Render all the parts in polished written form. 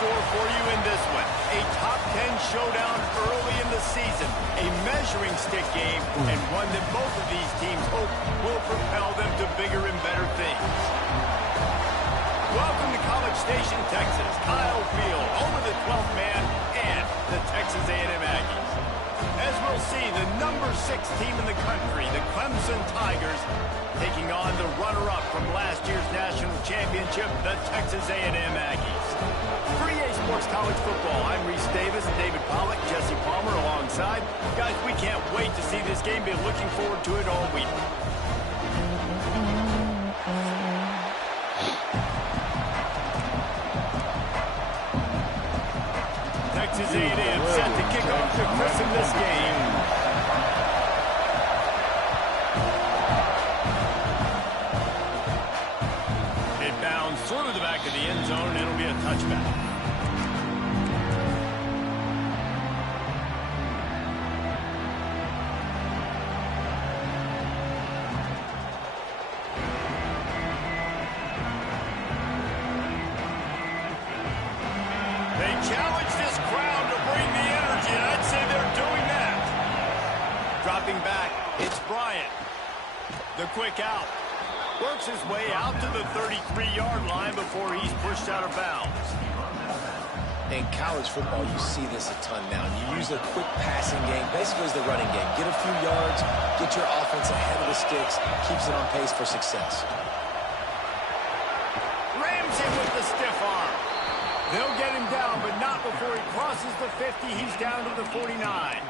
store for you in this one. A top 10 showdown early in the season. A measuring stick game, and one that both of these teams hope will propel them to bigger and better things. Welcome to College Station, Texas. Kyle Field, over the 12th man, and the Texas A&M Aggies. As we'll see, the number 6 team in the country, the Clemson Tigers, taking on the runner-up from last year's national championship, the Texas A&M Aggies. For EA Sports College Football, I'm Reese Davis and David Pollack, Jesse Palmer alongside. Guys, we can't wait to see this game. Been looking forward to it all week. Texas A&M set to kick off to christen this game. It bounds through the back of the end zone, and it'll be a touchback. They challenge this crowd to bring the energy, and I'd say they're doing that. Dropping back, it's Bryant. The quick out. Works his way out to the 33-yard line before he's pushed out of bounds. In college football, you see this a ton now. You use a quick passing game, basically as the running game. Get a few yards, get your offense ahead of the sticks, keeps it on pace for success. Ramsey with the stiff arm. They'll get him down, but not before he crosses the 50. He's down to the 49.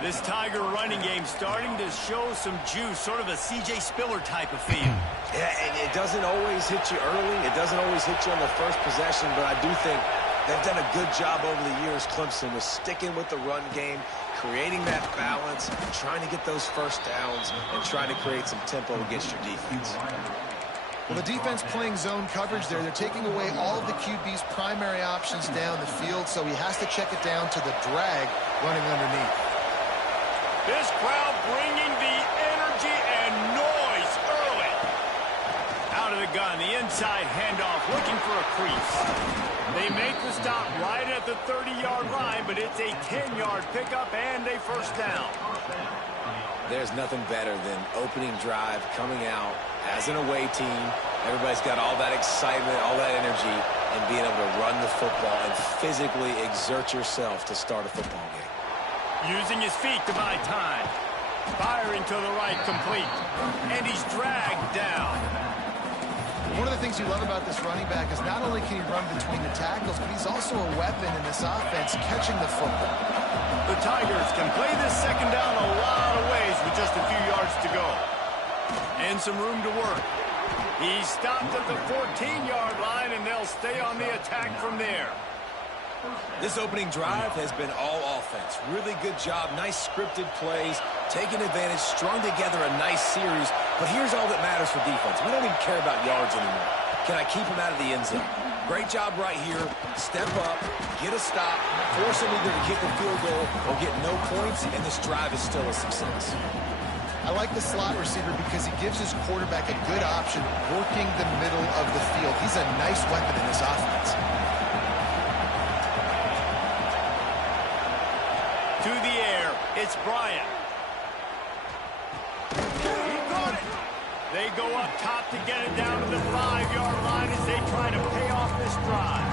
This Tiger running game starting to show some juice, sort of a C.J. Spiller type of feel. Yeah, and it doesn't always hit you early. It doesn't always hit you on the first possession, but I do think they've done a good job over the years, Clemson, with sticking with the run game, creating that balance, trying to get those first downs, and trying to create some tempo against your defense. Well, the defense playing zone coverage there. They're taking away all of the QB's primary options down the field, so he has to check it down to the drag running underneath. This crowd bringing the energy and noise early. Out of the gun, the inside handoff, looking for a crease. They make the stop right at the 30-yard line, but it's a 10-yard pickup and a first down. There's nothing better than opening drive, coming out as an away team. Everybody's got all that excitement, all that energy, and being able to run the football and physically exert yourself to start a football game. Using his feet to buy time. Firing to the right, complete. And he's dragged down. One of the things you love about this running back is not only can he run between the tackles, but he's also a weapon in this offense catching the football. The Tigers can play this second down a lot of ways with just a few yards to go. And some room to work. He's stopped at the 14-yard line, and they'll stay on the attack from there. This opening drive has been all offense. Really good job, nice scripted plays, taking advantage, strung together a nice series. But here's all that matters for defense. We don't even care about yards anymore. Can I keep him out of the end zone? Great job right here. Step up, get a stop, force him either to kick a field goal or get no points, and this drive is still a success. I like the slot receiver because he gives his quarterback a good option working the middle of the field. He's a nice weapon in this offense. To the air, it's Bryant. He got it. They go up top to get it down to the 5-yard line as they try to pay off this drive.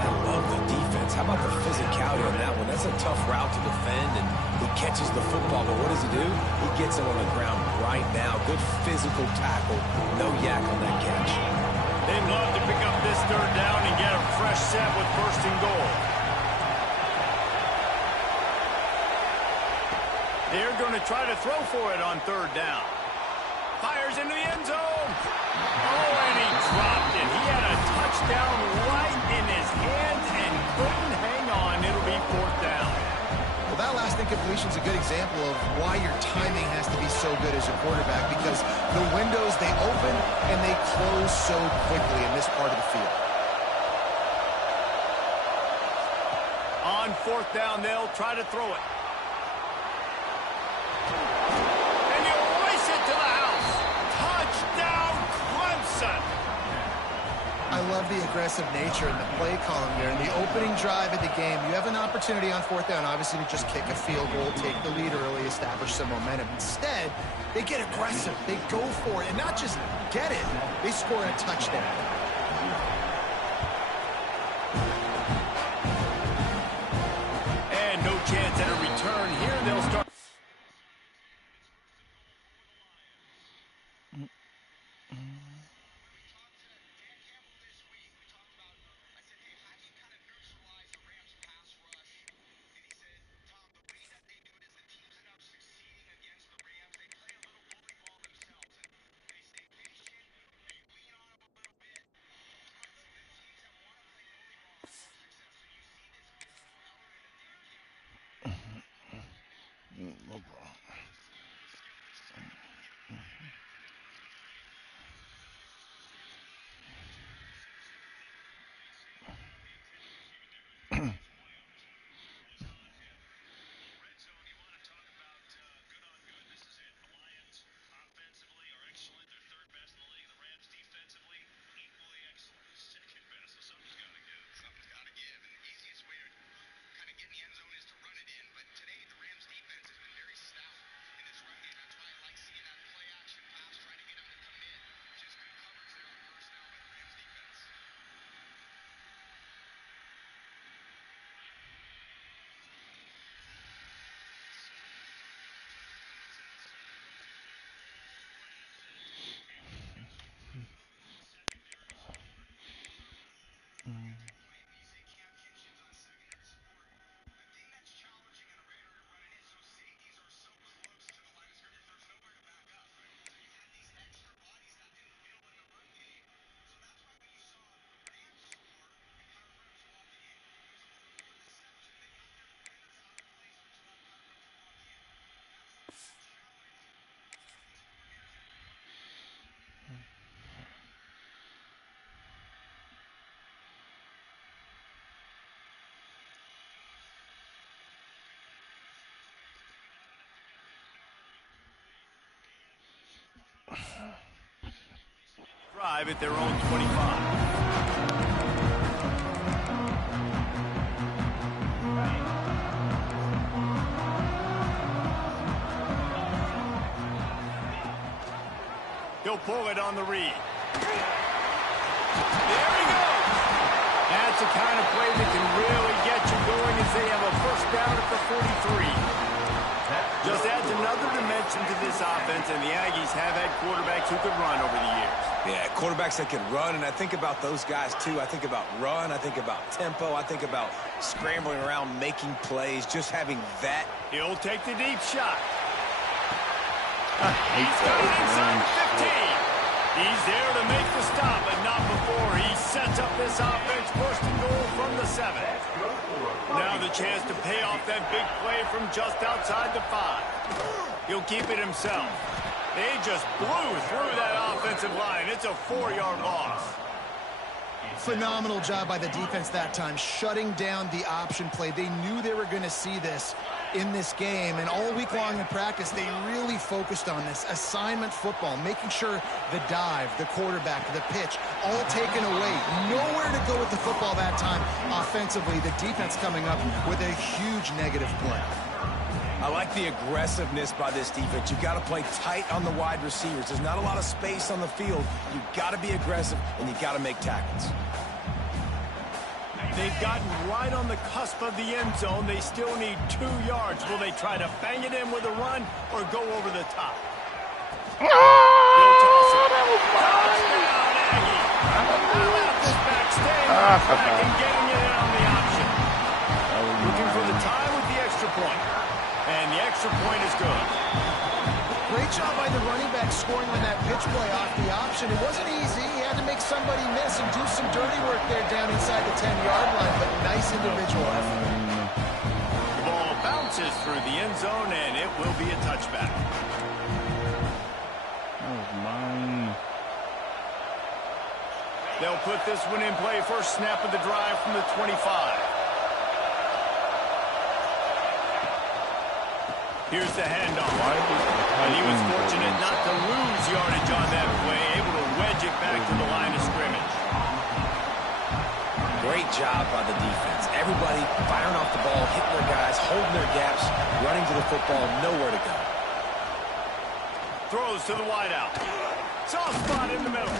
I love the defense. How about the physicality on that one? That's a tough route to defend, and he catches the football, but what does he do? He gets him on the ground right now. Good physical tackle. No yak on that catch. They'd love to pick up this third down and get a fresh set with first and goal. They're going to try to throw for it on third down. Fires into the end zone. Oh, and he dropped it. He had a touchdown right in his hands and couldn't hang on. It'll be fourth down. Well, that last incompletion is a good example of why your timing has to be so good as a quarterback, because the windows, they open and they close so quickly in this part of the field. On fourth down, they'll try to throw it. And he'll race it to the house. Touchdown, Clemson. I love the aggressive nature and the play calling there. In the opening drive of the game, you have an opportunity on fourth down, obviously, to just kick a field goal, take the lead early, establish some momentum. Instead, they get aggressive. They go for it, and not just get it, they score a touchdown. And no chance at a return here. They'll start. Drive at their own 25. He'll pull it on the read. There he goes. That's the kind of play that can really get you going as they have a first down at the 43. Just adds another dimension to this offense, and the Aggies have had quarterbacks who could run over the years. Yeah, quarterbacks that can run, and I think about those guys, too. I think about run, I think about tempo, I think about scrambling around, making plays, just having that. He'll take the deep shot. He's got it inside the 15. He's there to make the stop, but not before he sets up this offense first and goal from the 7. Now the chance to pay off that big play from just outside the 5. He'll keep it himself. They just blew through that offensive line. It's a 4-yard loss. Phenomenal job by the defense that time, shutting down the option play. They knew they were going to see this in this game, and all week long in practice, they really focused on this assignment football, making sure the dive, the quarterback, the pitch, all taken away. Nowhere to go with the football that time offensively. The defense coming up with a huge negative play. I like the aggressiveness by this defense. You've got to play tight on the wide receivers. There's not a lot of space on the field. You've got to be aggressive, and you've got to make tackles. They've gotten right on the cusp of the end zone. They still need 2 yards. Will they try to bang it in with a run or go over the top? He'll toss it. Touchdown, Aggie. How about this back staying on track and getting it in on the option? Looking for the tie with the extra point. And the extra point is good. Great job by the running back scoring on that pitch play off the option. It wasn't easy. He had to make somebody miss and do some dirty work there down inside the 10-yard line, but nice individual effort. The ball bounces through the end zone, and it will be a touchback. That was mine. They'll put this one in play. First snap of the drive from the 25. Here's the handoff. And he was fortunate not to lose yardage on that play, able to wedge it back to the line of scrimmage. Great job by the defense. Everybody firing off the ball, hitting their guys, holding their gaps, running to the football, nowhere to go. Throws to the wideout. Soft spot in the middle.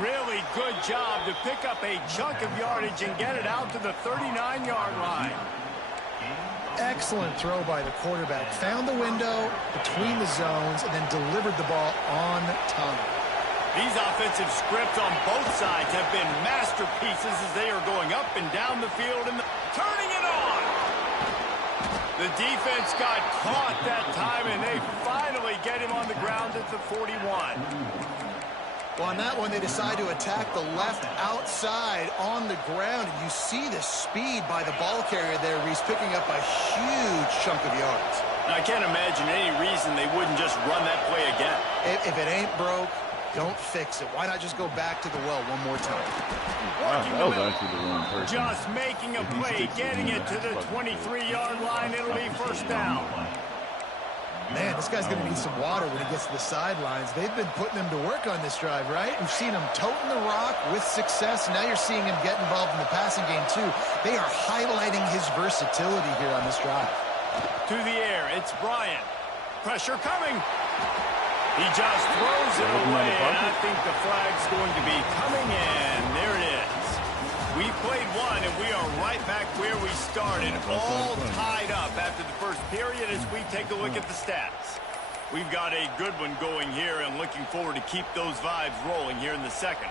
Really good job to pick up a chunk of yardage and get it out to the 39-yard line. Excellent throw by the quarterback. Found the window between the zones and then delivered the ball on time. These offensive scripts on both sides have been masterpieces as they are going up and down the field and turning it on. The defense got caught that time, and they finally get him on the ground at the 41. Well, on that one, they decide to attack the left outside on the ground. And you see the speed by the ball carrier there. He's picking up a huge chunk of yards. Now, I can't imagine any reason they wouldn't just run that play again. If it ain't broke, don't fix it. Why not just go back to the well one more time? That was actually the wrong person. Just making a play, getting it to the 23-yard line. It'll be first down. Man, this guy's going to need some water when he gets to the sidelines. They've been putting him to work on this drive, right? We've seen him toting the rock with success. Now you're seeing him get involved in the passing game, too. They are highlighting his versatility here on this drive. To the air, it's Bryant. Pressure coming. He just throws it away, and I think the flag's going to be coming in. There it is. We played one, and we are right back where we started, all tied up after the first period as we take a look at the stats. We've got a good one going here and looking forward to keep those vibes rolling here in the second.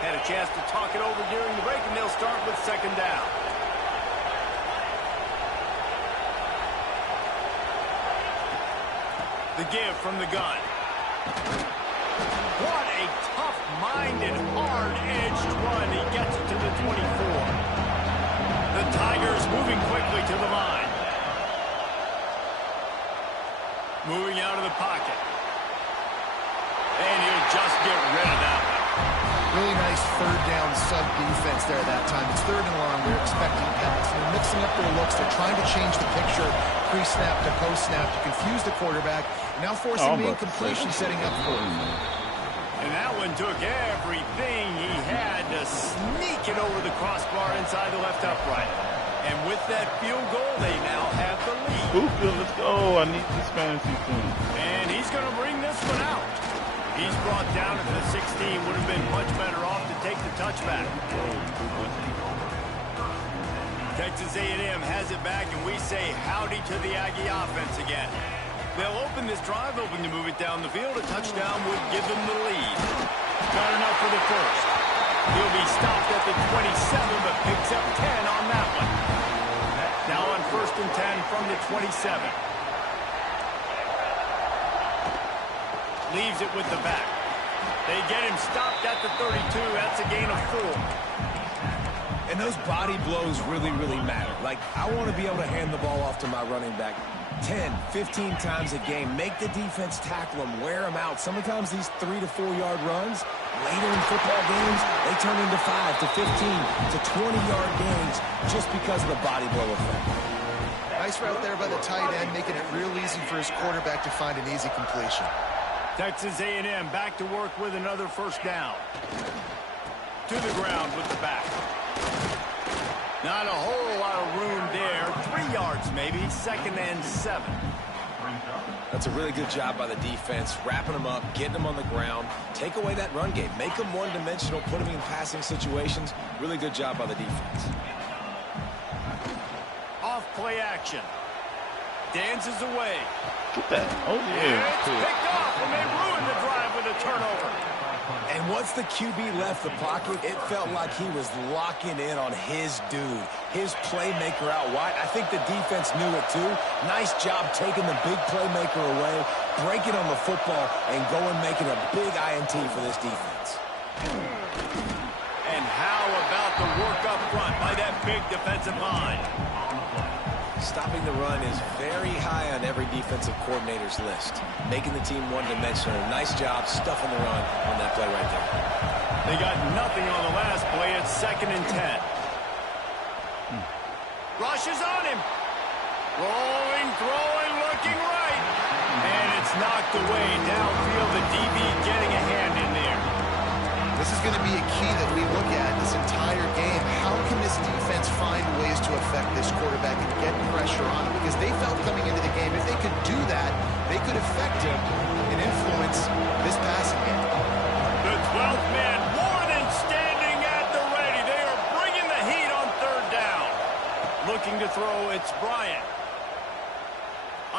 Had a chance to talk it over during the break, and they'll start with second down. The give from the gun. What a tough-minded, hard-edged run. He gets it to the 24. The Tigers moving quickly to the line. Moving out of the pocket. And he'll just get rid of that one. Really nice third down sub defense there that time. It's third and long. They're expecting pass. They're mixing up their looks. They're trying to change the picture pre-snap to post-snap to confuse the quarterback. Now forcing the incompletion, setting up for him. And that one took everything he had to sneak it over the crossbar inside the left upright. And with that field goal, they now have the lead. Let's go. I need this fantasy soon. And he's going to bring this one out. He's brought down at the 16. Would have been much better off to take the touchback. Texas A&M has it back, and we say howdy to the Aggie offense again. They'll open this drive, hoping to move it down the field. A touchdown would give them the lead. Got enough for the first. He'll be stopped at the 27, but picks up 10 on that one. Now on first and 10 from the 27. Leaves it with the back. They get him stopped at the 32. That's a gain of 4. And those body blows really, really matter. Like, I want to be able to hand the ball off to my running back 10, 15 times a game. Make the defense tackle them, wear them out. Sometimes these 3 to 4 yard runs, later in football games, they turn into 5 to 15 to 20-yard gains just because of the body blow effect. Nice route there by the tight end, making it real easy for his quarterback to find an easy completion. Texas A&M back to work with another first down. To the ground with the back. Not a whole lot of room there. 3 yards maybe. Second and 7. That's a really good job by the defense, wrapping them up, getting them on the ground. Take away that run game. Make them one-dimensional, put them in passing situations. Really good job by the defense. Off play action. Dances away. Get that. Oh, yeah. It's picked off, and they ruined the drive with a turnover. And once the QB left the pocket, it felt like he was locking in on his dude, his playmaker out wide. I think the defense knew it too. Nice job taking the big playmaker away, breaking on the football, and going making a big INT for this defense. And how about the work up front by that big defensive line? Stopping the run is very high on every defensive coordinator's list. Making the team one-dimensional. Nice job stuffing the run on that play right there. They got nothing on the last play. It's second and 10. Rush is on him. Rolling, throwing, looking right. And it's It's knocked away downfield. The DB getting a hand in there. This is going to be a key that we look at this entire game. How can this defense find ways to affect this quarterback and get pressure on him? Because they felt coming into the game, if they could do that, they could affect him and influence this passing game. The 12th man, more than standing at the ready. They are bringing the heat on third down. Looking to throw, it's Bryant.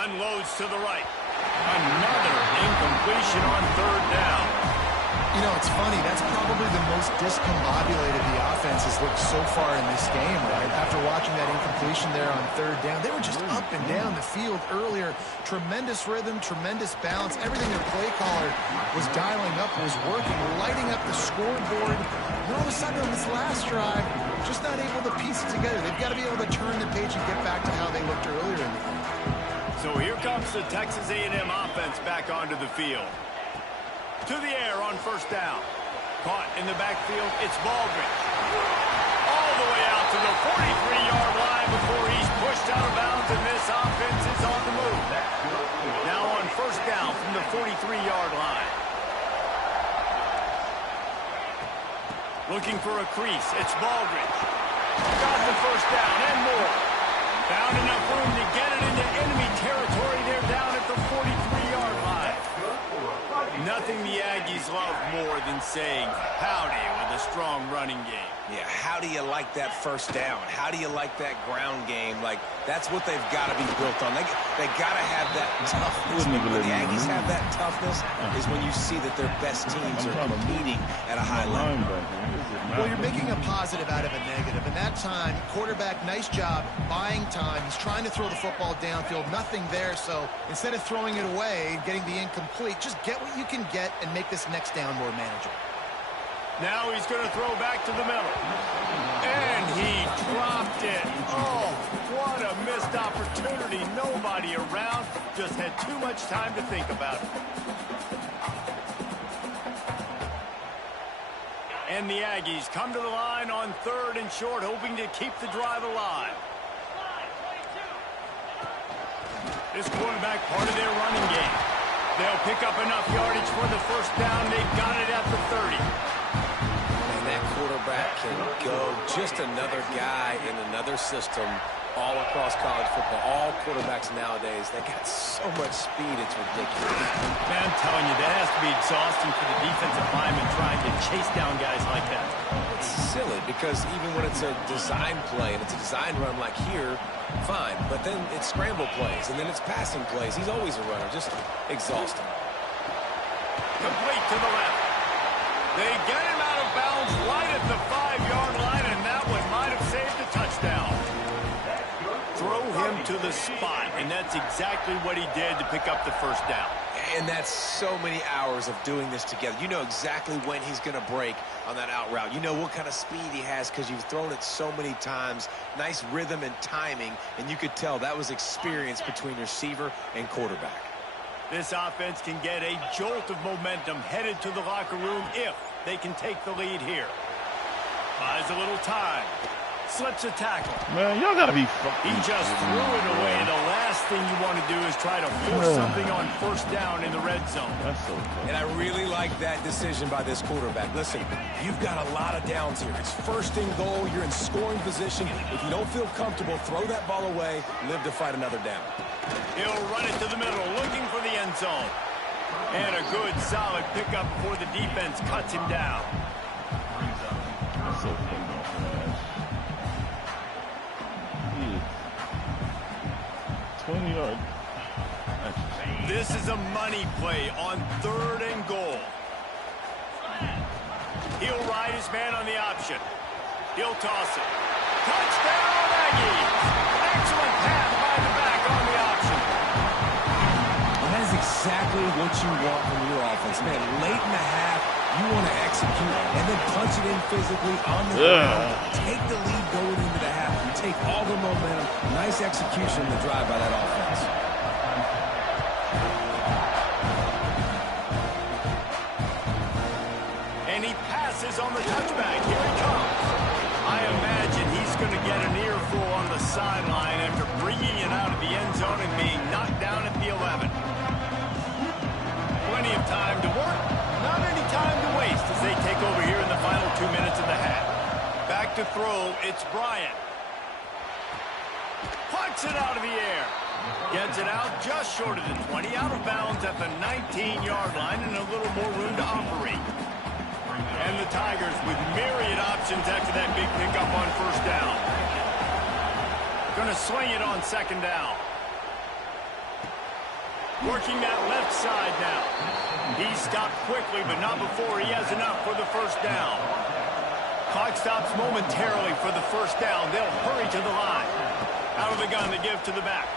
Unloads to the right. Another incompletion on third down. You know, it's funny. That's probably the most discombobulated the offense has looked so far in this game, right? After watching that incompletion there on third down, they were just up and down the field earlier. Tremendous rhythm, tremendous balance. Everything their play caller was dialing up was working, lighting up the scoreboard. And all of a sudden on this last drive, just not able to piece it together. They've got to be able to turn the page and get back to how they looked earlier in the game. So here comes the Texas A&M offense back onto the field. To the air on first down. Caught in the backfield, it's Baldridge. All the way out to the 43-yard line before he's pushed out of bounds, and this offense is on the move. Now on first down from the 43-yard line. Looking for a crease, it's Baldridge. Got the first down and more. Found enough room to get it into enemy territory. They're down at the 43-yard line. Nothing the Aggies love more than saying howdy with a strong running game. Yeah, how do you like that first down? How do you like that ground game? Like, that's what they've got to be built on. They got to have that toughness. When the Aggies have that toughness is when you see that their best teams are competing at a high level. Well, you're making a positive out of a negative. And that time, quarterback, nice job, buying time. He's trying to throw the football downfield. Nothing there. So instead of throwing it away and getting the incomplete, just get what you can get and make this next down more manageable. Now he's going to throw back to the middle. And he dropped it. Oh, what a missed opportunity. Nobody around. Just had too much time to think about it. And the Aggies come to the line on third and short, hoping to keep the drive alive. This quarterback, part of their running game. They'll pick up enough yardage for the first down. They've got it at the 30. And that quarterback can go. Just another guy in another system all across college football. All quarterbacks nowadays, they got so much speed, it's ridiculous. Man, I'm telling you, that has to be exhausting for the defensive lineman trying to chase down guys like that. It's silly because even when it's a design play and it's a design run like here, fine. But then it's scramble plays and then it's passing plays. He's always a runner, just exhausting. Complete to the left. They get him out of bounds right at the 5-yard line, and that one might have saved a touchdown. Throw him to the spot, and that's exactly what he did to pick up the first down. And that's so many hours of doing this together. You know exactly when he's going to break on that out route. You know what kind of speed he has because you've thrown it so many times. Nice rhythm and timing, and you could tell that was experience between receiver and quarterback. This offense can get a jolt of momentum headed to the locker room if they can take the lead here. Buys a little time. Slips a tackle. Man, y'all gotta be fucking. He just threw it away. The last thing you want to do is try to force something on first down in the red zone. That's so tough. And I really like that decision by this quarterback. Listen, you've got a lot of downs here. It's first and goal. You're in scoring position. If you don't feel comfortable, throw that ball away. Live to fight another down. He'll run it to the middle, looking for the end zone. And a good, solid pickup before the defense cuts him down. That's so fucking fast. He is 20 yards. This is a money play on third and goal. He'll ride his man on the option. He'll toss it. Touchdown, Aggies! Excellent pass by the back on the option. And that is exactly what you want from your offense. Man, late in the half, you want to execute and then punch it in physically on the ground. Take the lead going into the half. You take all the momentum. Nice execution to drive by that offense. And he passes on the touchback. Here he comes. I imagine he's going to get an earful on the sideline after bringing it out of the end zone and being knocked down at the 11. time to work, not any time to waste as they take over here in the final 2 minutes of the half. Back to throw, it's Bryant. Puts it out of the air. Gets it out just short of the 20, out of bounds at the 19-yard line and a little more room to operate. And the Tigers with myriad options after that big pickup on first down. Going to swing it on second down. Working that left side now. He stopped quickly, but not before he has enough for the first down. Clock stops momentarily for the first down. They'll hurry to the line. Out of the gun, they give to the back.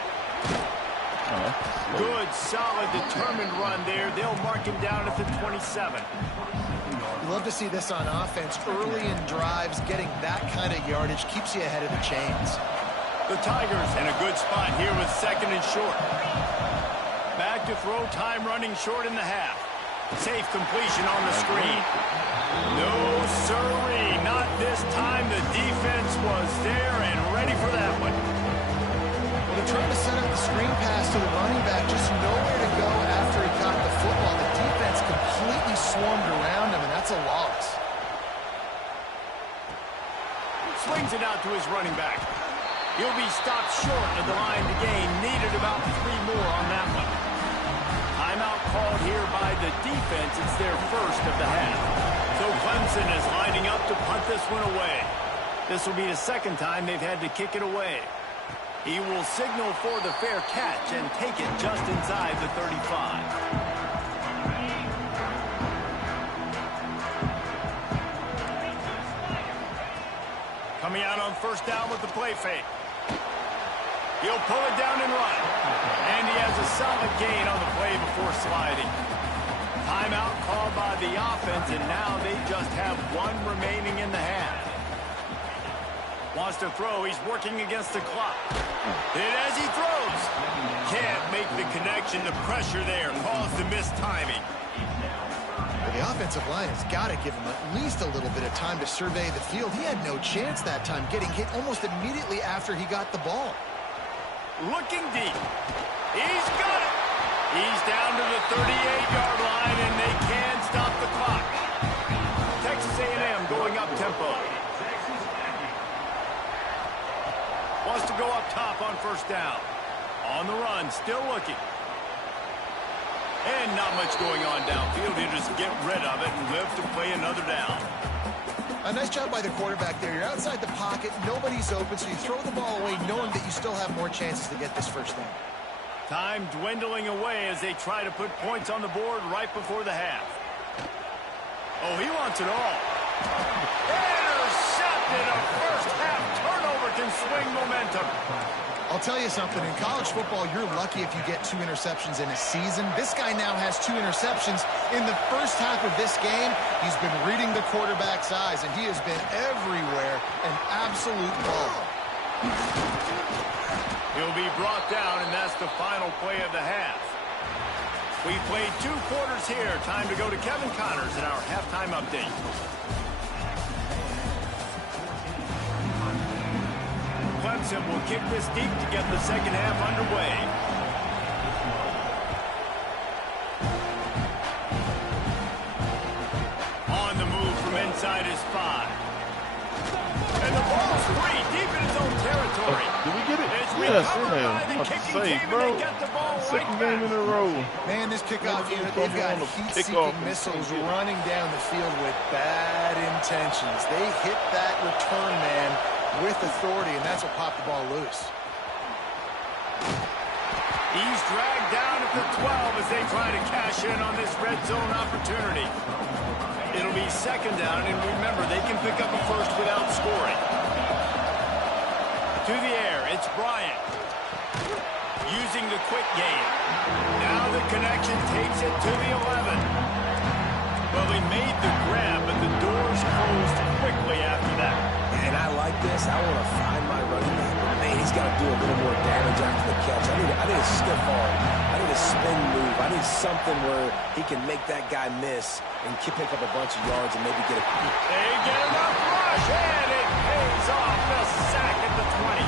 Good, solid, determined run there. They'll mark him down at the 27. You love to see this on offense. Early in drives, getting that kind of yardage keeps you ahead of the chains. The Tigers in a good spot here with second and short. Back to throw, time running short in the half. Safe completion on the screen. No, sirree, not this time. The defense was there and ready for that one. They're trying to set up the screen pass to the running back, just nowhere to go after he caught the football. The defense completely swarmed around him, and that's a loss. Swings it out to his running back. He'll be stopped short of the line to gain. Needed about 3 more on that one. Timeout called here by the defense. It's their first of the half. So Clemson is lining up to punt this one away. This will be the second time they've had to kick it away. He will signal for the fair catch and take it just inside the 35. Coming out on first down with the play fake. He'll pull it down and run. And he has a solid gain on the play before sliding. Timeout called by the offense, and now they just have one remaining in the half. Wants to throw. He's working against the clock. And as he throws, can't make the connection. The pressure there caused the missed timing. The offensive line has got to give him at least a little bit of time to survey the field. He had no chance that time, getting hit almost immediately after he got the ball. Looking deep. He's got it. He's down to the 38-yard line, and they can stop the clock. Texas A&M going up tempo. Wants to go up top on first down. On the run, still looking. And not much going on downfield. He'll just get rid of it and live to play another down. A nice job by the quarterback there. You're outside the pocket, nobody's open, so you throw the ball away knowing that you still have more chances to get this first down. Time dwindling away as they try to put points on the board right before the half. Oh, he wants it all. Intercepted. A first half turnover can swing momentum. I'll tell you something, in college football, you're lucky if you get 2 interceptions in a season. This guy now has 2 interceptions. In the first half of this game, he's been reading the quarterback's eyes, and he has been everywhere, an absolute ball. He'll be brought down, and that's the final play of the half. We played 2 quarters here. Time to go to Kevin Connors in our halftime update. Clemson will kick this deep to get the second half underway. On the move from inside his 5. And the ball's free deep in his own territory. Did we get it? It's Yes, recovered man. by the I'm kicking safe, team, and bro. they get the ball Second right game back. in a row. Man, this kickoff unit, they've got heat-seeking Kickoff. missiles running down the field with bad intentions. They hit that return man with authority, and that's what popped the ball loose. He's dragged down at the 12 as they try to cash in on this red zone opportunity. It'll be second down, and remember, they can pick up a first without scoring. To the air, it's Bryant. Using the quick game. Now the connection takes it to the 11. Well, they made the grab, but the doors closed quickly after that. And I like this. I want to find my running back. But man, he's got to do a little more damage after the catch. I need a stiff arm. I need a spin move. I need something where he can make that guy miss and pick up a bunch of yards and maybe get a... They get enough rush, and it pays off. The sack at the 20.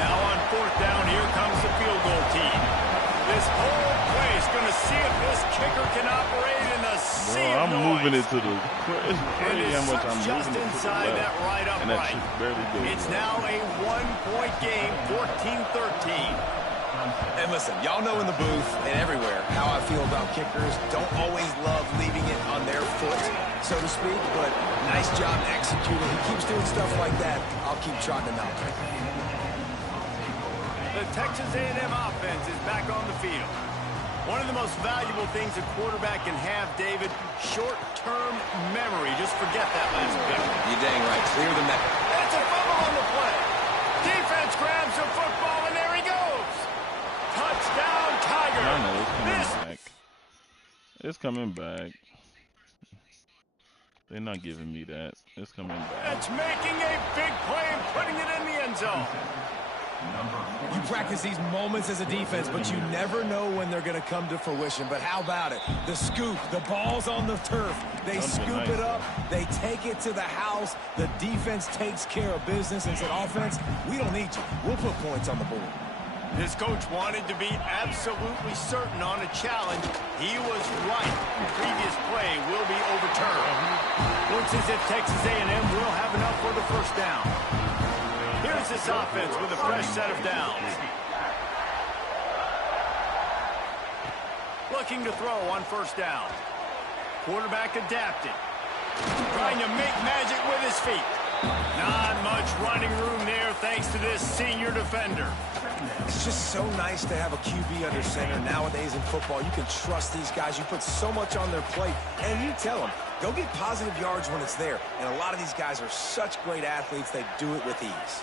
Now on fourth down, here comes the field goal team. This whole play is going to see if this kicker can operate in the sea of I'm noise. moving it to the. It's crazy how much I'm just moving it to the inside left. that right And that upright. shit's barely doing It's it. now a 1-point game, 14-13. And listen, y'all know in the booth and everywhere how I feel about kickers. Don't always love leaving it on their foot, so to speak, but nice job executing. He keeps doing stuff like that. I'll keep trotting him out there. The Texas A&M offense is back on the field. One of the most valuable things a quarterback can have, David, short-term memory. Just forget that last pick. You're dang right. Clear the net. That's a fumble on the play. Defense grabs the football, and there he goes. Touchdown, Tiger. I know it's coming back. It's coming back. They're not giving me that. It's coming back. It's making a big play and putting it in the end zone. You practice these moments as a defense, but you never know when they're going to come to fruition. But how about it? The scoop, the ball's on the turf. They scoop it up. They take it to the house. The defense takes care of business and said, offense, we don't need you. We'll put points on the board. This coach wanted to be absolutely certain on a challenge. He was right. The previous play will be overturned. Looks as if Texas A&M will have enough for the first down. Here's this offense with a fresh set of downs. Looking to throw on first down. Quarterback adapted. Trying to make magic with his feet. Not much running room there thanks to this senior defender. It's just so nice to have a QB under center. Nowadays in football, you can trust these guys. You put so much on their plate, and you tell them, go get positive yards when it's there. And a lot of these guys are such great athletes, they do it with ease.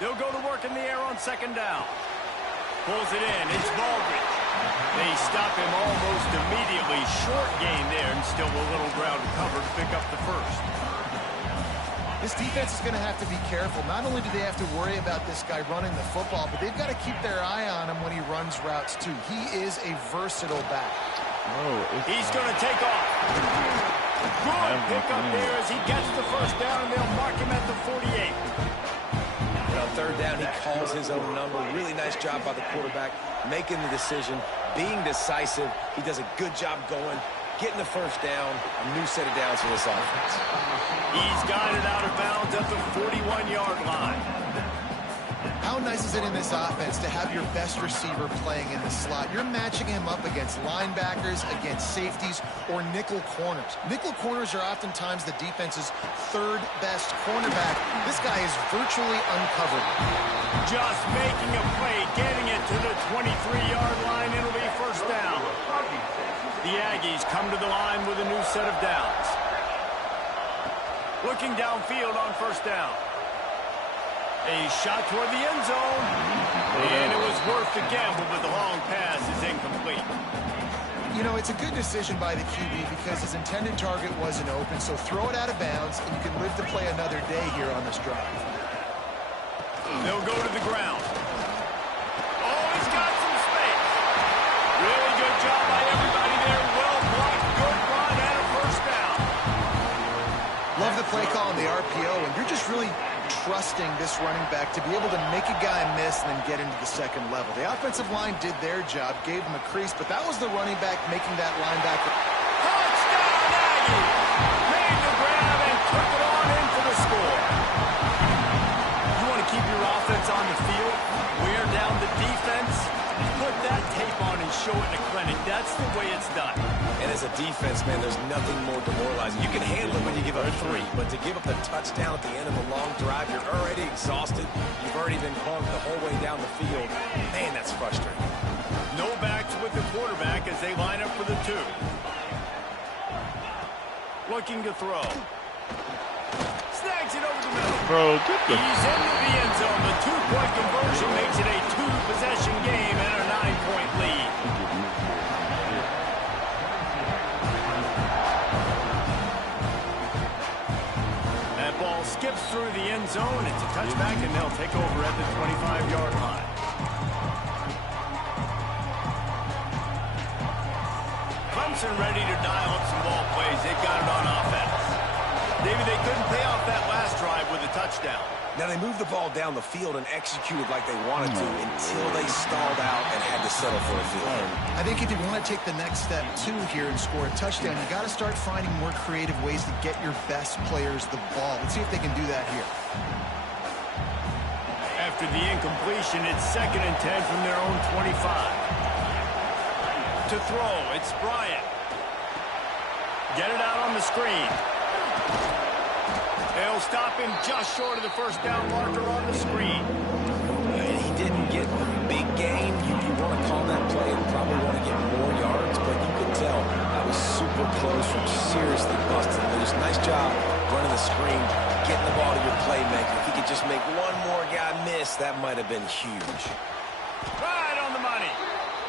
They'll go to work in the air on second down. Pulls it in. It's Baldridge. They stop him almost immediately. Short gain there, and still a little ground to cover to pick up the first. This defense is going to have to be careful. Not only do they have to worry about this guy running the football, but they've got to keep their eye on him when he runs routes, too. He is a versatile back. He's going to take off. Good pickup there as he gets the first down, and they'll mark him at the 48. On third down, he calls his own number. Really nice job by the quarterback, making the decision, being decisive. He does a good job going, getting the first down. A new set of downs for this offense. He's got it out of bounds at the 41-yard line. How nice is it in this offense to have your best receiver playing in the slot? You're matching him up against linebackers, against safeties, or nickel corners. Nickel corners are oftentimes the defense's third best cornerback. This guy is virtually uncovered. Just making a play, getting it to the 23-yard line. It'll be first down. The Aggies come to the line with a new set of downs. Looking downfield on first down. A shot toward the end zone. And it was worth the gamble, but the long pass is incomplete. You know, it's a good decision by the QB because his intended target wasn't open, so throw it out of bounds, and you can live to play another day here on this drive. They'll go to the ground. Oh, he's got some space. Really good job by everybody there. Well blocked, good run, and a first down. Love the play call on the RPO, and you're just really trusting this running back to be able to make a guy miss and then get into the second level. The offensive line did their job, gave him a crease, but that was the running back making that linebacker. Touchdown, Aggie! Made the grab and took it on in for the score. You want to keep your offense on the field, wear down the defense, put that tape on and show it in a clinic. That's the way it's done. And as a defense, man, there's nothing more demoralizing. You can handle it when you give up 3, but to give up the touchdown at the end of a long drive, you're already exhausted. You've already been punked the whole way down the field. Man, that's frustrating. No backs with the quarterback as they line up for the 2. Looking to throw. Snags it over the middle. Bro, get the... He's into the end zone. The 2-point conversion makes it a 2-possession game and a 9-point lead. That ball skips through the end zone. It's a touchback, and they'll take over at the 25-yard line. Clemson ready to dial up some ball plays. They've got it on offense. Maybe they couldn't pay off that last drive with a touchdown. Now, they moved the ball down the field and executed like they wanted to until they stalled out and had to settle for a field goal. I think if you want to take the next step, too, here and score a touchdown, you got to start finding more creative ways to get your best players the ball. Let's see if they can do that here. After the incompletion, it's 2nd and 10 from their own 25. To throw, it's Bryant. Get it out on the screen. They'll stop him just short of the first down marker on the screen. And he didn't get a big gain. You want to call that play and probably want to get more yards, but you could tell that was super close from seriously busting loose. Nice job running the screen, getting the ball to your playmaker. If he could just make one more guy miss, that might have been huge. Right on the money.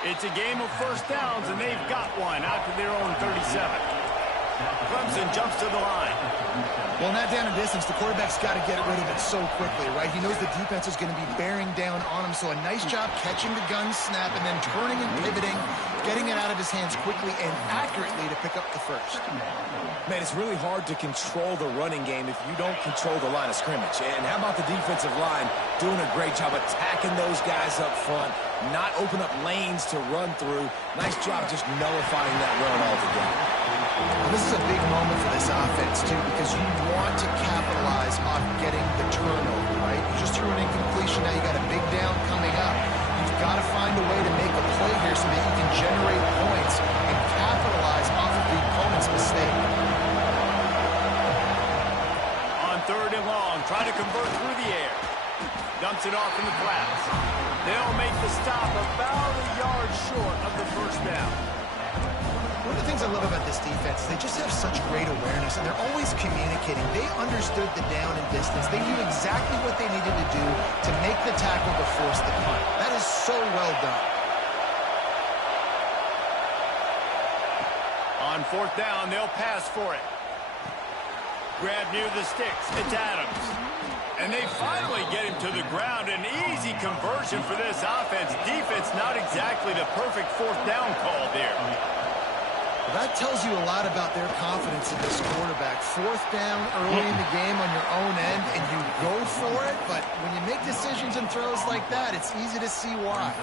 It's a game of first downs, and they've got one out to their own 37. Clemson jumps to the line. Well, not down in distance, the quarterback's got to get rid of it so quickly, right? He knows the defense is going to be bearing down on him, so a nice job catching the gun snap and then turning and pivoting, getting it out of his hands quickly and accurately to pick up the first. Man, it's really hard to control the running game if you don't control the line of scrimmage. And how about the defensive line doing a great job attacking those guys up front, not open up lanes to run through. Nice job just nullifying that run altogether. Well, this is a big moment for this offense, too, because you want to capitalize on getting the turnover, right? You just threw an incompletion. Now you got a big down coming up. You've got to find a way to make a play here so that you can generate points and capitalize off of the opponent's mistake. On 3rd and long, try to convert through the air. Dumps it off in the flats. They'll make the stop about a yard short of the first down. One of the things I love about this defense is they just have such great awareness, and they're always communicating. They understood the down and distance. They knew exactly what they needed to do to make the tackle to force the punt. That is so well done. On 4th down, they'll pass for it. Grab near the sticks. It's Adams. And they finally get him to the ground. An easy conversion for this offense. Defense not exactly the perfect 4th down call there. Well, that tells you a lot about their confidence in this quarterback. 4th down early in the game on your own end, and you go for it. But when you make decisions and throws like that, it's easy to see why.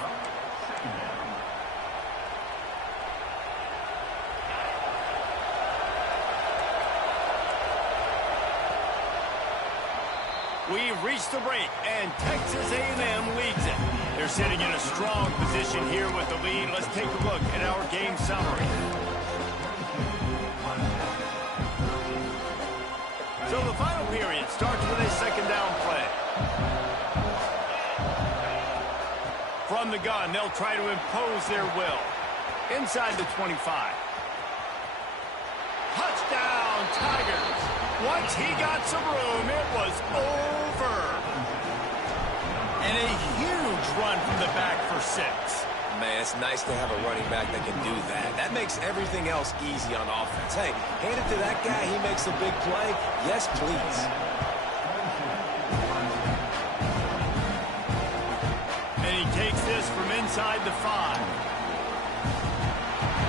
We've reached the break, and Texas A&M leads it. They're sitting in a strong position here with the lead. Let's take a look at our game summary. So the final period starts with a 2nd down play. From the gun, they'll try to impose their will. Inside the 25. Touchdown, Tigers. Once he got some room, it was over. And a huge run from the back for 6. Man, it's nice to have a running back that can do that. That makes everything else easy on offense. Hey, hand it to that guy. He makes a big play. Yes, please. And he takes this from inside the 5.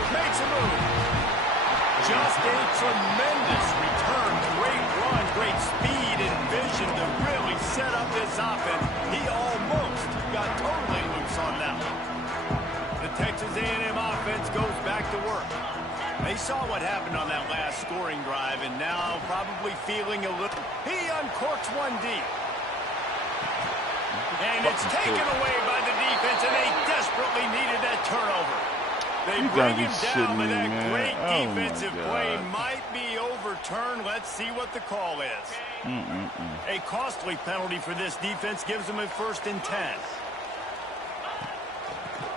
Makes a move. Just a tremendous return. Great run, great speed and vision to really set up this offense. He almost got totally loose on that one. The Texas A&M offense goes back to work. They saw what happened on that last scoring drive, and now probably feeling a little. He uncorks one deep. And it's taken away by the defense, and they desperately needed that turnover. They bring him down, but that great defensive play might be overturned. Let's see what the call is. A costly penalty for this defense gives them a 1st and 10.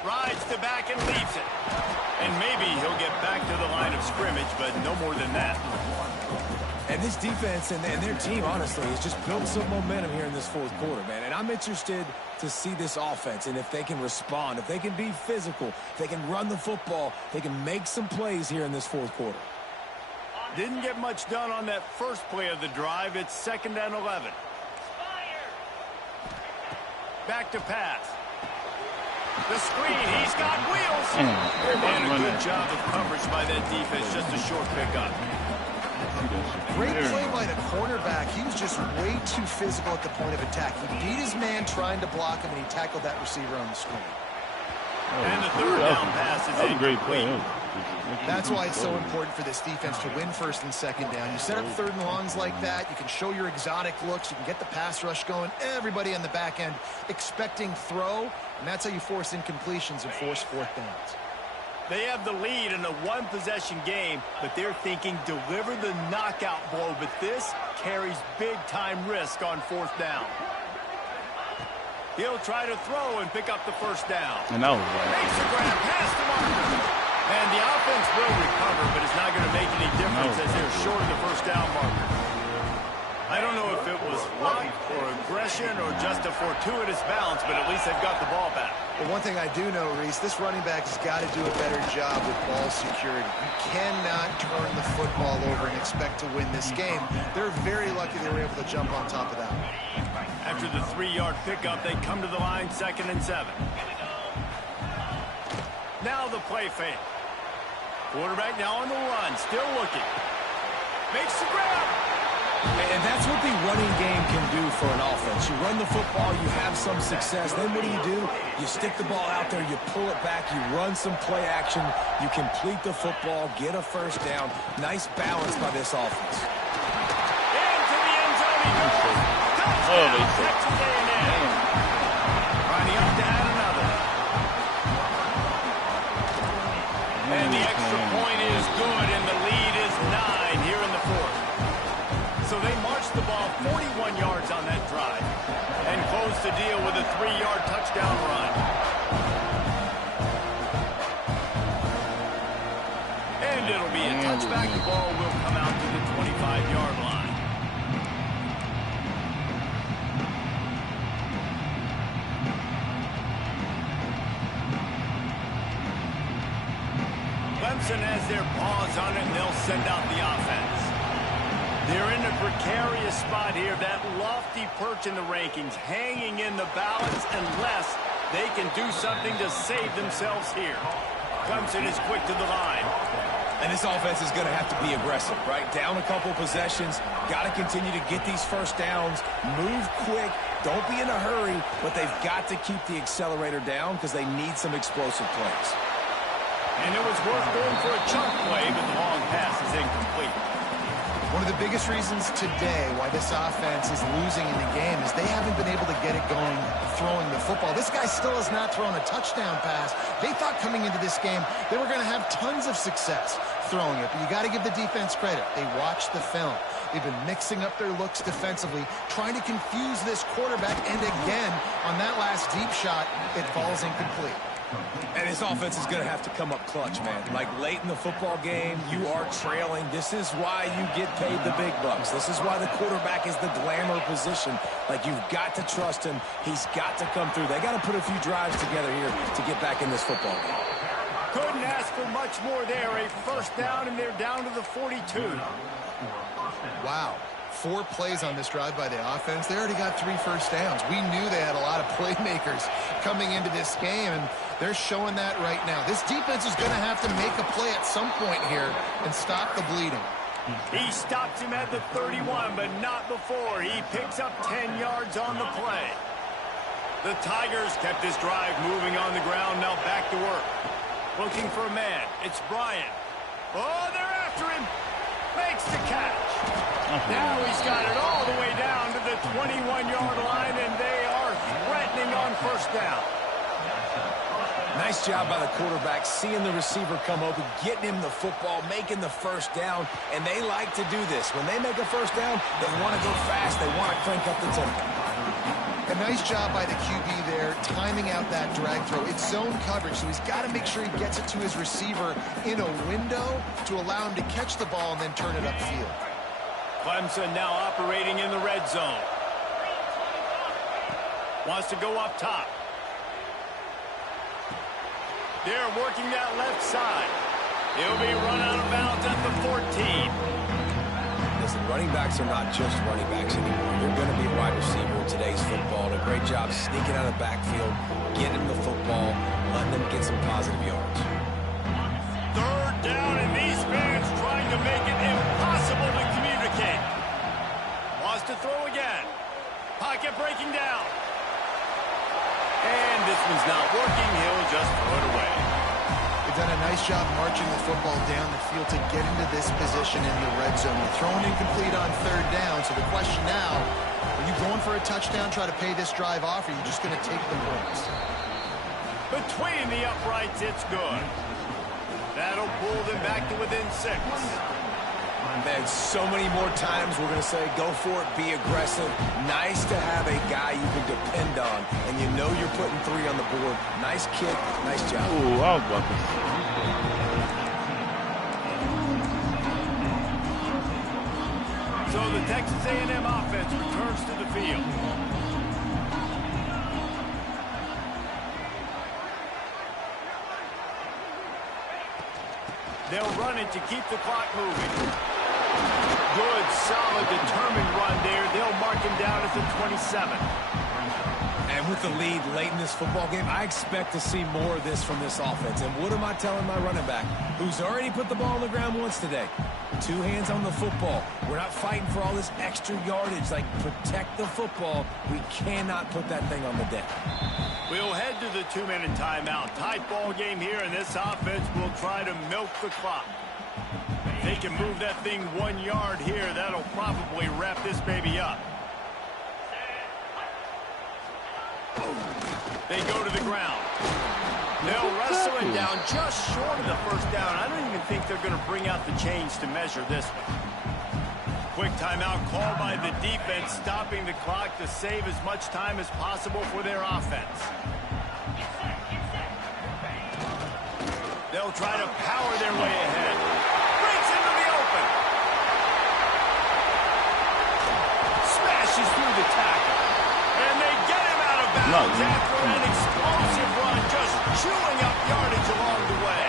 Rides to back and leaves it. And maybe he'll get back to the line of scrimmage, but no more than that. And this defense and their team, honestly, has just built some momentum here in this 4th quarter, man. And I'm interested to see this offense and if they can respond, if they can be physical, if they can run the football, they can make some plays here in this 4th quarter. Didn't get much done on that first play of the drive. It's 2nd and 11. Back to pass. The screen, he's got wheels. And a good job of coverage by that defense, just a short pickup. Great play by the cornerback. He was just way too physical at the point of attack. He beat his man trying to block him, and he tackled that receiver on the screen. And the third down pass is a great play. That's why it's so important for this defense to win first and second down. You set up third and longs like that, you can show your exotic looks, you can get the pass rush going, everybody on the back end expecting throw, and that's how you force incompletions and force fourth downs. They have the lead in a one-possession game, but they're thinking deliver the knockout blow, but this carries big-time risk on fourth down. He'll try to throw and pick up the first down. And that was right. Makes a grab, pass to Martin. And the offense will recover, but it's not going to make any difference as they're short of the first down marker. I don't know if it was luck or aggression or just a fortuitous bounce, but at least they've got the ball back. But one thing I do know, Reese, this running back has got to do a better job with ball security. You cannot turn the football over and expect to win this game. They're very lucky they were able to jump on top of that. After the 3-yard pickup, they come to the line 2nd and 7. Now the play fake. Quarterback now on the run, still looking. Makes the grab. And that's what the running game can do for an offense. You run the football, you have some success. Then what do? You stick the ball out there, you pull it back, you run some play action, you complete the football, get a first down. Nice balance by this offense. Into the end zone he goes. Touchdown, Texas A&M. Running up to add another. And the extra point is good, and the lead is 9 here in the fourth. So they marched the ball 41 yards on that drive and closed the deal with a 3-yard touchdown run. And it'll be a touchback. The ball will come out to the 25-yard line. Clemson has their paws on it, and they'll send out the offense. They're in a precarious spot here, that lofty perch in the rankings, hanging in the balance unless they can do something to save themselves here. Clemson is quick to the line. And this offense is going to have to be aggressive, right? Down a couple possessions, got to continue to get these first downs, move quick, don't be in a hurry, but they've got to keep the accelerator down because they need some explosive plays. And it was worth going for a chunk play, but the long pass is incomplete. One of the biggest reasons today why this offense is losing in the game is they haven't been able to get it going throwing the football. This guy still has not thrown a touchdown pass. They thought coming into this game they were going to have tons of success throwing it, but you got to give the defense credit. They watched the film. They've been mixing up their looks defensively, trying to confuse this quarterback, and again, on that last deep shot, it falls incomplete. And this offense is going to have to come up clutch, man. Like late in the football game, you are trailing. This is why you get paid the big bucks. This is why the quarterback is the glamour position. Like, you've got to trust him. He's got to come through. They got to put a few drives together here to get back in this football game. Couldn't ask for much more there. A first down, and they're down to the 42. Wow. 4 plays on this drive by the offense. They already got 3 first downs. We knew they had a lot of playmakers coming into this game, and they're showing that right now. This defense is going to have to make a play at some point here and stop the bleeding. He stops him at the 31, but not before. He picks up 10 yards on the play. The Tigers kept this drive moving on the ground. Now back to work. Looking for a man. It's Bryant. Oh, they're after him. Makes the catch. Now he's got it all the way down to the 21-yard line, and they are threatening on first down. Nice job by the quarterback, seeing the receiver come open, getting him the football, making the first down, and they like to do this. When they make a first down, they want to go fast. They want to crank up the tempo. A nice job by the QB there, timing out that drag throw. It's zone coverage, so he's got to make sure he gets it to his receiver in a window to allow him to catch the ball and then turn it upfield. Clemson now operating in the red zone. Wants to go up top. They're working that left side. He'll be run out of bounds at the 14. Listen, running backs are not just running backs anymore. They're going to be a wide receiver in today's football. And a great job sneaking out of the backfield, getting the football, letting them get some positive yards. Third down, and these fans trying to make it impossible to nice job marching the football down the field to get into this position in the red zone. You're throwing incomplete on third down, so the question now, are you going for a touchdown, try to pay this drive off, or are you just going to take the points? Between the uprights, it's good. That'll pull them back to within 6. Man, so many more times we're going to say, go for it, be aggressive. Nice to have a guy you can depend on, and you know you're putting 3 on the board. Nice kick, nice job. Ooh, I was about to say. So the Texas A&M offense returns to the field. They'll run it to keep the clock moving. Good, solid, determined run there. They'll mark him down at the 27. And with the lead late in this football game, I expect to see more of this from this offense. And what am I telling my running back, who's already put the ball on the ground once today? 2 hands on the football. We're not fighting for all this extra yardage. Like, protect the football. We cannot put that thing on the deck. We'll head to the 2-minute timeout. Tight ball game here, and this offense will try to milk the clock. If they can move that thing 1 yard here, that'll probably wrap this baby up. They go to the ground. They'll wrestle it down just short of the first down. I don't even think they're going to bring out the chains to measure this one. Quick timeout called by the defense, stopping the clock to save as much time as possible for their offense. They'll try to power their way ahead. Breaks into the open. Smashes through the tackle. And they get him out of bounds after an explosive run, just chewing up yardage along the way.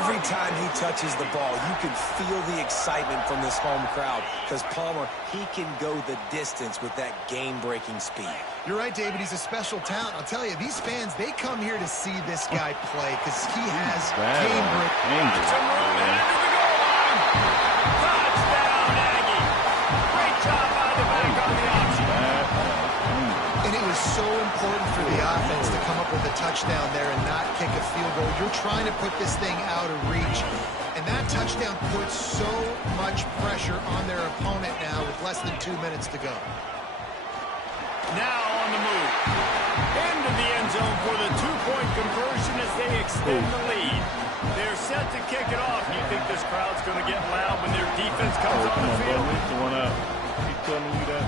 Every time he touches the ball, you can feel the excitement from this home crowd because Palmer, he can go the distance with that game-breaking speed. You're right, David. He's a special talent. I'll tell you, these fans, they come here to see this guy play because he has game-breaking. Some room headed to the goal line. Touchdown, Aggie. Great job by the back on the option. And it was so important for the offense to come up with a touchdown there and not kick a field goal. You're trying to put this thing out of reach. And that touchdown puts so much pressure on their opponent now with less than 2 minutes to go. Now on the move. Into the end zone for the 2-point conversion as they extend the lead. They're set to kick it off. You think this crowd's going to get loud when their defense comes on the field? Keep telling you that.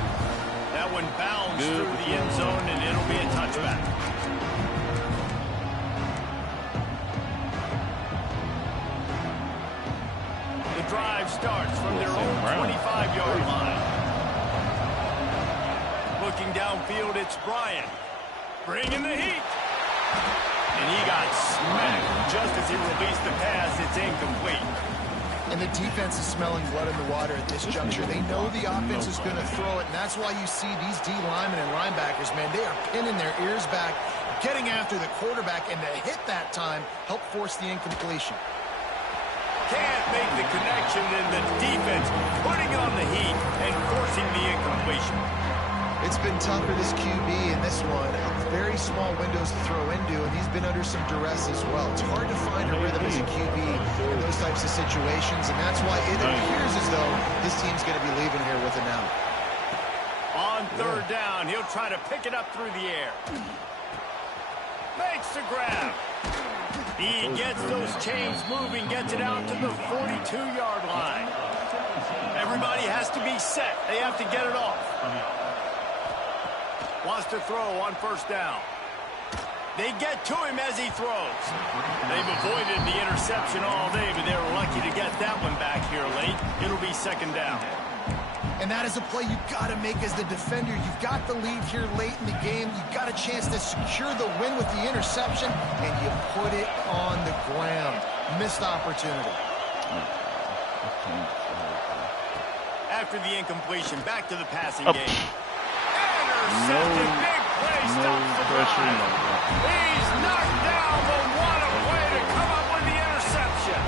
That one bounds through the end zone, and it'll be a touchback. The drive starts from their own 25-yard line. Looking downfield, it's Bryant. Bringing the heat. And he got smacked just as he released the pass. It's incomplete. And the defense is smelling blood in the water at this juncture. They know the offense is going to throw it, and that's why you see these D linemen and linebackers, man, they are pinning their ears back, getting after the quarterback, and to hit that time, help force the incompletion. Can't make the connection, and the defense putting on the heat and forcing the incompletion. It's been tough for this QB in this one. Very small windows to throw into, and he's been under some duress as well. It's hard to find a rhythm as a QB in those types of situations, and that's why it appears as though his team's going to be leaving here with an out. On third down, he'll try to pick it up through the air. Makes the grab. He gets those chains moving, gets it out to the 42-yard line. Everybody has to be set. They have to get it off. Wants to throw on first down. They get to him as he throws. They've avoided the interception all day, but they're lucky to get that one back here late. It'll be second down. And that is a play you've got to make as the defender. You've got the lead here late in the game. You've got a chance to secure the win with the interception, and you put it on the ground. Missed opportunity. After the incompletion, back to the passing game. Intercepted, big play, stops the drive. He's knocked down, but what a way to come up with the interception.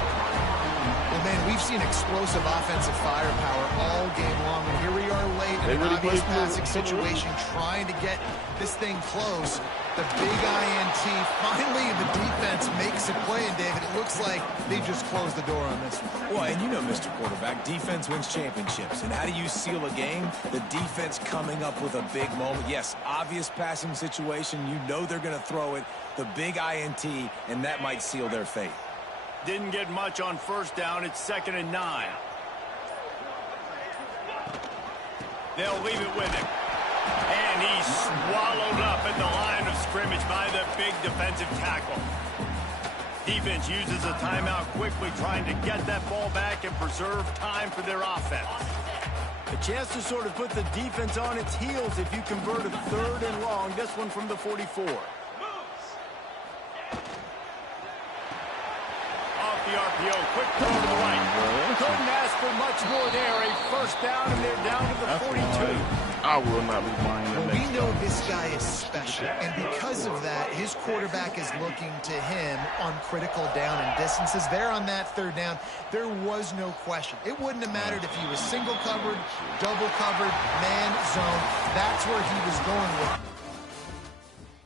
Well, man, we've seen explosive offensive firepower all game long, and here we are late in an obvious passing situation trying to get this thing close. The big INT, finally the defense makes a play, and David, it looks like they just closed the door on this one. Well, and you know, Mr. Quarterback, defense wins championships. And how do you seal a game? The defense coming up with a big moment. Yes, obvious passing situation. You know they're going to throw it. The big INT, and that might seal their fate. Didn't get much on first down. It's 2nd and 9. They'll leave it with him. And he's swallowed up at the line of scrimmage by the big defensive tackle. Defense uses a timeout quickly, trying to get that ball back and preserve time for their offense. A chance to sort of put the defense on its heels if you convert a 3rd and long. This one from the 44. The RPO, quick throw to the right. Couldn't ask for much more there. A first down, and they're down to the 42. I will not be buying that. We know this guy is special, and because of that, his quarterback is looking to him on critical down and distances. There on that 3rd down, there was no question. It wouldn't have mattered if he was single covered, double covered, man, zone. That's where he was going with.